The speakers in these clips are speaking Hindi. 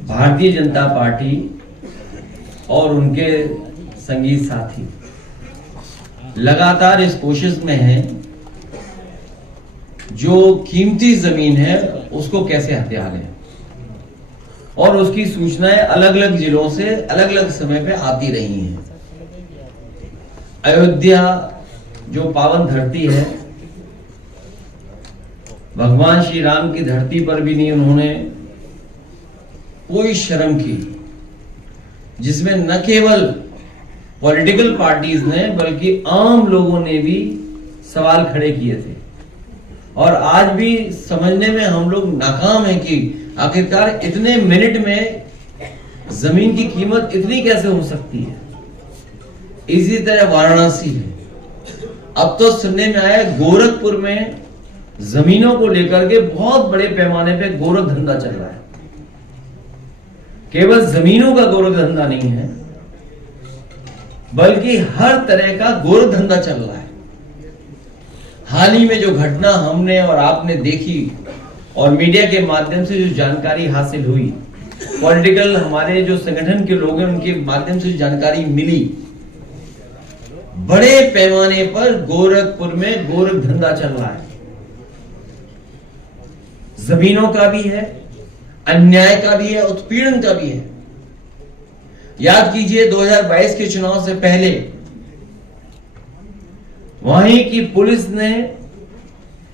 भारतीय जनता पार्टी और उनके संगी साथी लगातार इस कोशिश में हैं जो कीमती जमीन है उसको कैसे हथिया लें, और उसकी सूचनाएं अलग अलग जिलों से अलग अलग समय पे आती रही हैं। अयोध्या जो पावन धरती है, भगवान श्री राम की धरती पर भी नहीं उन्होंने कोई शर्म की, जिसमें न केवल पॉलिटिकल पार्टीज ने बल्कि आम लोगों ने भी सवाल खड़े किए थे। और आज भी समझने में हम लोग नाकाम हैं कि आखिरकार इतने मिनट में जमीन की कीमत इतनी कैसे हो सकती है। इसी तरह वाराणसी है, अब तो सुनने में आया गोरखपुर में जमीनों को लेकर के बहुत बड़े पैमाने पे गोरख धंधा चल रहा है। केवल जमीनों का गोरख धंधा नहीं है बल्कि हर तरह का गोरख धंधा चल रहा है। हाल ही में जो घटना हमने और आपने देखी और मीडिया के माध्यम से जो जानकारी हासिल हुई, पॉलिटिकल हमारे जो संगठन के लोग हैं उनके माध्यम से जो जानकारी मिली, बड़े पैमाने पर गोरखपुर में गोरख धंधा चल रहा है। जमीनों का भी है, अन्याय का भी है, उत्पीड़न का भी है। याद कीजिए 2022 के चुनाव से पहले वहीं की पुलिस ने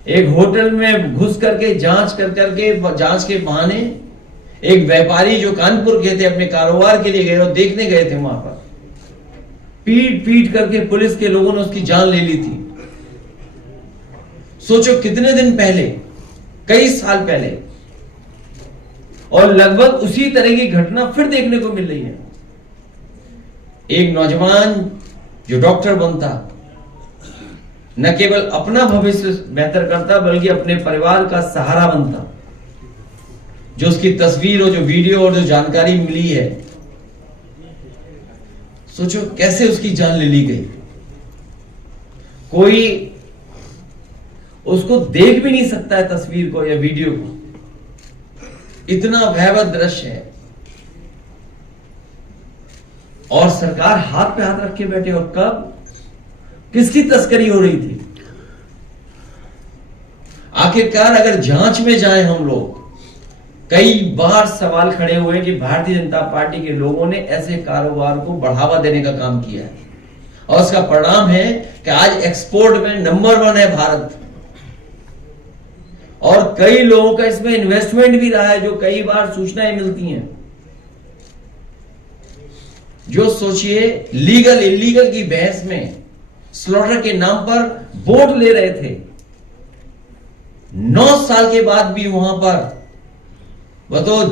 एक होटल में घुस करके जांच के बहाने एक व्यापारी जो कानपुर गए थे अपने कारोबार के लिए गए और देखने गए थे, वहां पर पीट करके पुलिस के लोगों ने उसकी जान ले ली थी। सोचो कितने दिन पहले, कई साल पहले, और लगभग उसी तरह की घटना फिर देखने को मिल रही है। एक नौजवान जो डॉक्टर बनता, न केवल अपना भविष्य बेहतर करता बल्कि अपने परिवार का सहारा बनता, जो उसकी तस्वीर और जो वीडियो और जो जानकारी मिली है, सोचो कैसे उसकी जान ले ली गई। कोई उसको देख भी नहीं सकता है तस्वीर को या वीडियो को, इतना भयावह दृश्य है। और सरकार हाथ पे हाथ रख के बैठे, और कब किसकी तस्करी हो रही थी। आखिरकार अगर जांच में जाए हम लोग, कई बार सवाल खड़े हुए कि भारतीय जनता पार्टी के लोगों ने ऐसे कारोबार को बढ़ावा देने का काम किया है, और उसका परिणाम है कि आज एक्सपोर्ट में नंबर 1 है भारत। और कई लोगों का इसमें इन्वेस्टमेंट भी रहा है, जो कई बार सूचनाएं मिलती हैं। जो सोचिए लीगल इलीगल की बहस में स्लॉटर के नाम पर वोट ले रहे थे, 9 साल के बाद भी वहां पर वह तो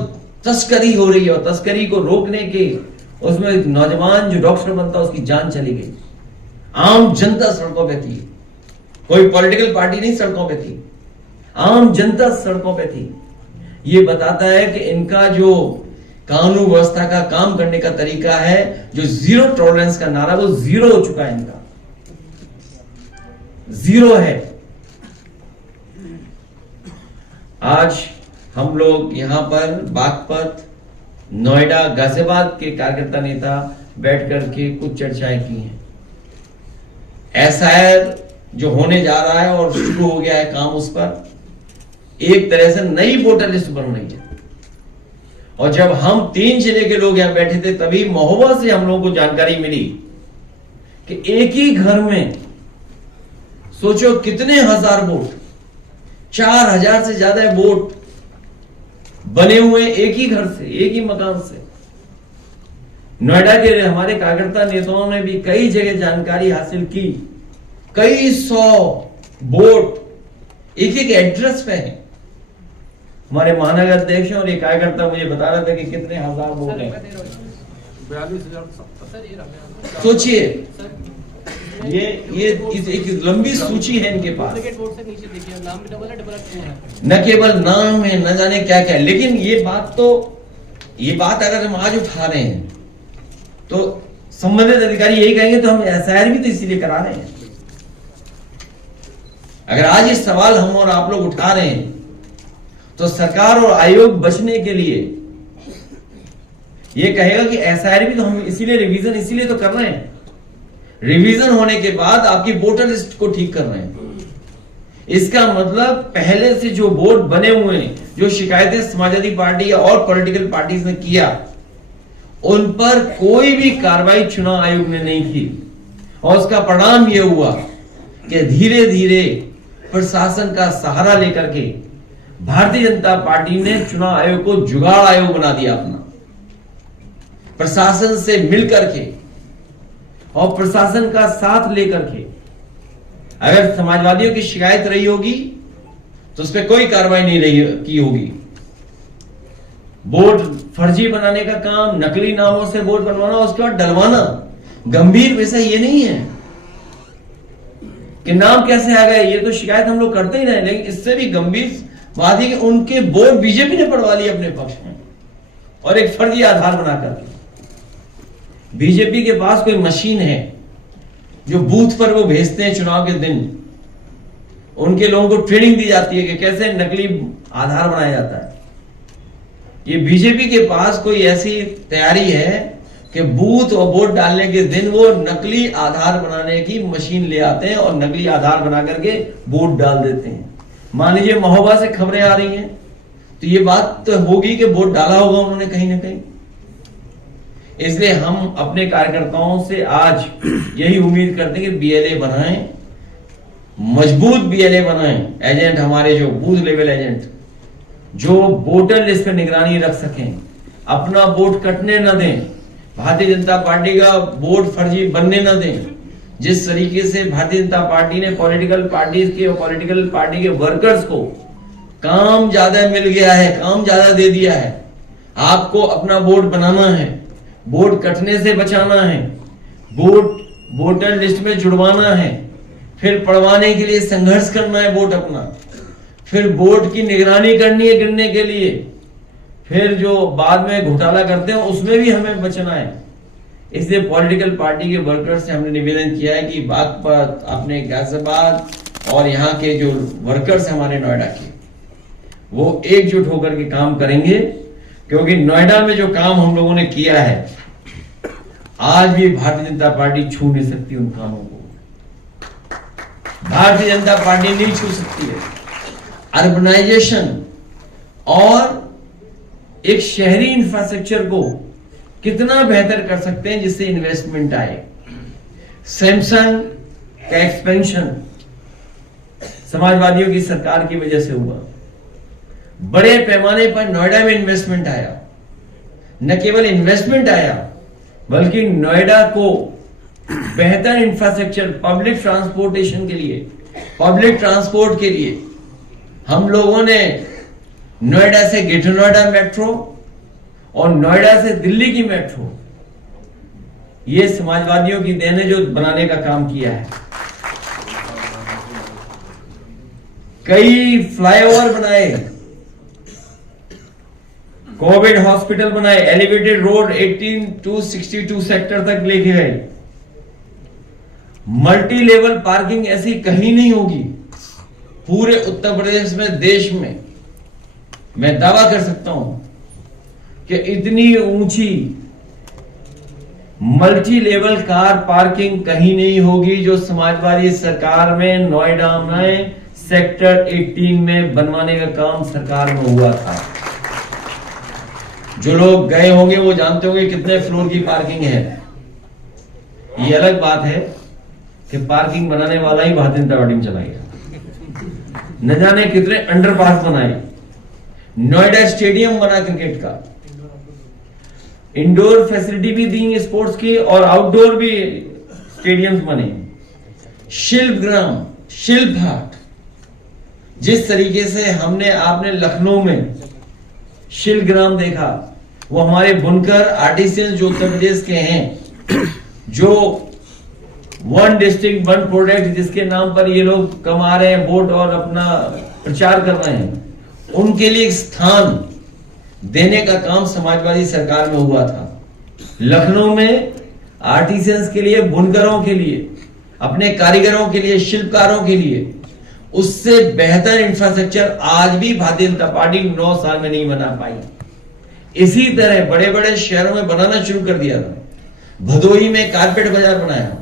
तस्करी हो रही है, और तस्करी को रोकने के उसमें एक नौजवान जो डॉक्टर बनता उसकी जान चली गई। आम जनता सड़कों पे थी, कोई पॉलिटिकल पार्टी नहीं सड़कों पे थी, आम जनता सड़कों पे थी। ये बताता है कि इनका जो कानून व्यवस्था का काम करने का तरीका है, जो जीरो टॉलरेंस का नारा, वो जीरो हो चुका है, इनका जीरो है। आज हम लोग यहां पर बागपत, नोएडा, गाजियाबाद के कार्यकर्ता नेता बैठ करके कुछ चर्चाएं की हैं। एसआईआर जो होने जा रहा है और शुरू हो गया है काम, उस पर एक तरह से नई वोटर लिस्ट बन रही है। और जब हम 3 जिले के लोग यहां बैठे थे, तभी महोबा से हम लोगों को जानकारी मिली कि एक ही घर में सोचो कितने हजार वोट, 4000 से ज्यादा वोट बने हुए एक ही घर से, एक ही मकान से। नोएडा के हमारे कार्यकर्ता नेताओं ने भी कई जगह जानकारी हासिल की, कई 100 वोट एक एक एड्रेस पे है। हमारे महानगर अध्यक्ष और एक कार्यकर्ता मुझे बता रहा था कि कितने हजार वोट हैं। 42,070। सोचिए, ये एक लंबी सूची है इनके पास, न केवल नाम है, न जाने क्या क्या है। लेकिन ये बात अगर हम आज उठा रहे हैं तो संबंधित अधिकारी यही कहेंगे तो हम एसआईआर भी तो इसीलिए करा रहे हैं। अगर आज ये सवाल हम और आप लोग उठा रहे हैं तो सरकार और आयोग बचने के लिए ये कहेगा कि एसआईआर भी तो हम इसीलिए रिवीजन इसीलिए तो कर रहे हैं, रिवीजन होने के बाद आपकी वोटर लिस्ट को ठीक कर रहे हैं। इसका मतलब पहले से जो बोर्ड बने हुए हैं, जो शिकायतें समाजवादी पार्टी या और पॉलिटिकल पार्टीज ने किया, उन पर कोई भी कार्रवाई चुनाव आयोग ने नहीं की, और उसका परिणाम यह हुआ कि धीरे धीरे प्रशासन का सहारा लेकर के भारतीय जनता पार्टी ने चुनाव आयोग को जुगाड़ आयोग बना दिया अपना, प्रशासन से मिलकर के और प्रशासन का साथ लेकर के। अगर समाजवादियों की शिकायत रही होगी तो उस पर कोई कार्रवाई नहीं रही की होगी। वोट फर्जी बनाने का काम, नकली नामों से वोट बनवाना, उसके बाद डलवाना, गंभीर विषय ये नहीं है कि नाम कैसे आ गए, ये तो शिकायत हम लोग करते ही रहे, लेकिन इससे भी गंभीर बात है कि उनके वोट बीजेपी ने पड़वा लिए अपने पक्ष में, और एक फर्जी आधार बनाकर। बीजेपी के पास कोई मशीन है जो बूथ पर वो भेजते हैं चुनाव के दिन, उनके लोगों को ट्रेनिंग दी जाती है कि कैसे नकली आधार बनाया जाता है। ये बीजेपी के पास कोई ऐसी तैयारी है कि बूथ और वोट डालने के दिन वो नकली आधार बनाने की मशीन ले आते हैं और नकली आधार बना करके वोट डाल देते हैं। मान लीजिए महोबा से खबरें आ रही हैं तो ये बात तो होगी कि वोट डाला होगा उन्होंने कहीं ना कहीं। इसलिए हम अपने कार्यकर्ताओं से आज यही उम्मीद करते हैं कि बीएलए बनाएं, मजबूत बीएलए बनाएं, एजेंट हमारे जो बूथ लेवल एजेंट जो वोटर लिस्ट पर निगरानी रख सकें, अपना वोट कटने न दें, भारतीय जनता पार्टी का वोट फर्जी बनने न दें। जिस तरीके से भारतीय जनता पार्टी ने पॉलिटिकल पार्टीज के और पॉलिटिकल पार्टी के वर्कर्स को काम ज्यादा मिल गया है, काम ज्यादा दे दिया है, आपको अपना वोट बनाना है, वोट कटने से बचाना है, वोट वोटर लिस्ट में जुड़वाना है, फिर पढ़वाने के लिए संघर्ष करना है वोट अपना, फिर वोट की निगरानी करनी है गिनने के लिए, फिर जो बाद में घोटाला करते हैं उसमें भी हमें बचना है। इसलिए पॉलिटिकल पार्टी के वर्कर्स से हमने निवेदन किया है कि बागपत, अपने गाजियाबाद और यहाँ के जो वर्कर्स हमारे नोएडा के, वो एकजुट होकर के काम करेंगे, क्योंकि नोएडा में जो काम हम लोगों ने किया है आज भी भारतीय जनता पार्टी छू नहीं सकती उन कामों को। भारतीय जनता पार्टी नहीं छू सकती है। अर्बनाइजेशन और एक शहरी इंफ्रास्ट्रक्चर को कितना बेहतर कर सकते हैं जिससे इन्वेस्टमेंट आए। सैमसंग का एक्सपेंशन समाजवादियों की सरकार की वजह से हुआ, बड़े पैमाने पर नोएडा में इन्वेस्टमेंट आया। न केवल इन्वेस्टमेंट आया बल्कि नोएडा को बेहतर इंफ्रास्ट्रक्चर, पब्लिक ट्रांसपोर्टेशन के लिए, पब्लिक ट्रांसपोर्ट के लिए हम लोगों ने नोएडा से ग्रेटर नोएडा मेट्रो और नोएडा से दिल्ली की मेट्रो, ये समाजवादियों की देन है जो बनाने का काम किया है। कई फ्लाईओवर बनाए, कोविड हॉस्पिटल बनाए, एलिवेटेड रोड 18 to 62 सेक्टर तक लेके गए। मल्टी लेवल पार्किंग ऐसी कहीं नहीं होगी पूरे उत्तर प्रदेश में, देश में। मैं दावा कर सकता हूं कि इतनी ऊंची मल्टी लेवल कार पार्किंग कहीं नहीं होगी जो समाजवादी सरकार में नोएडा में सेक्टर 18 में बनवाने का काम सरकार में हुआ था। जो लोग गए होंगे वो जानते होंगे कितने फ्लोर की पार्किंग है। ये अलग बात है कि पार्किंग बनाने वाला ही भारतीय जनता पार्टी में चला गया। न जाने कितने अंडरपास बनाए, नोएडा स्टेडियम बना क्रिकेट का, इंडोर फैसिलिटी भी दी स्पोर्ट्स की और आउटडोर भी स्टेडियम्स बने। शिल्प ग्राम, शिल्प हाट, जिस तरीके से हमने आपने लखनऊ में शिल्प ग्राम देखा, वो हमारे बुनकर आर्टिसियंस जो उत्तर प्रदेश के हैं, जो वन डिस्ट्रिक्ट वन प्रोडक्ट जिसके नाम पर ये लोग कमा रहे हैं वोट और अपना प्रचार कर रहे हैं, उनके लिए एक स्थान देने का काम समाजवादी सरकार में हुआ था। लखनऊ में आर्टिसियंस के लिए, बुनकरों के लिए, अपने कारीगरों के लिए, शिल्पकारों के लिए उससे बेहतर इंफ्रास्ट्रक्चर आज भी भारतीय जनता पार्टी 9 साल में नहीं बना पाई। इसी तरह बड़े बड़े शहरों में बनाना शुरू कर दिया था। भदोही में कारपेट बाजार बनाया,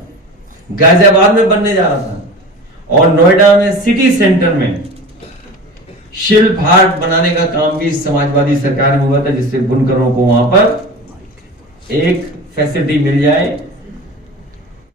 गाजियाबाद में बनने जा रहा था, और नोएडा में सिटी सेंटर में शिल्प हाट बनाने का काम भी समाजवादी सरकार में हुआ था, जिससे बुनकरों को वहां पर एक फैसिलिटी मिल जाए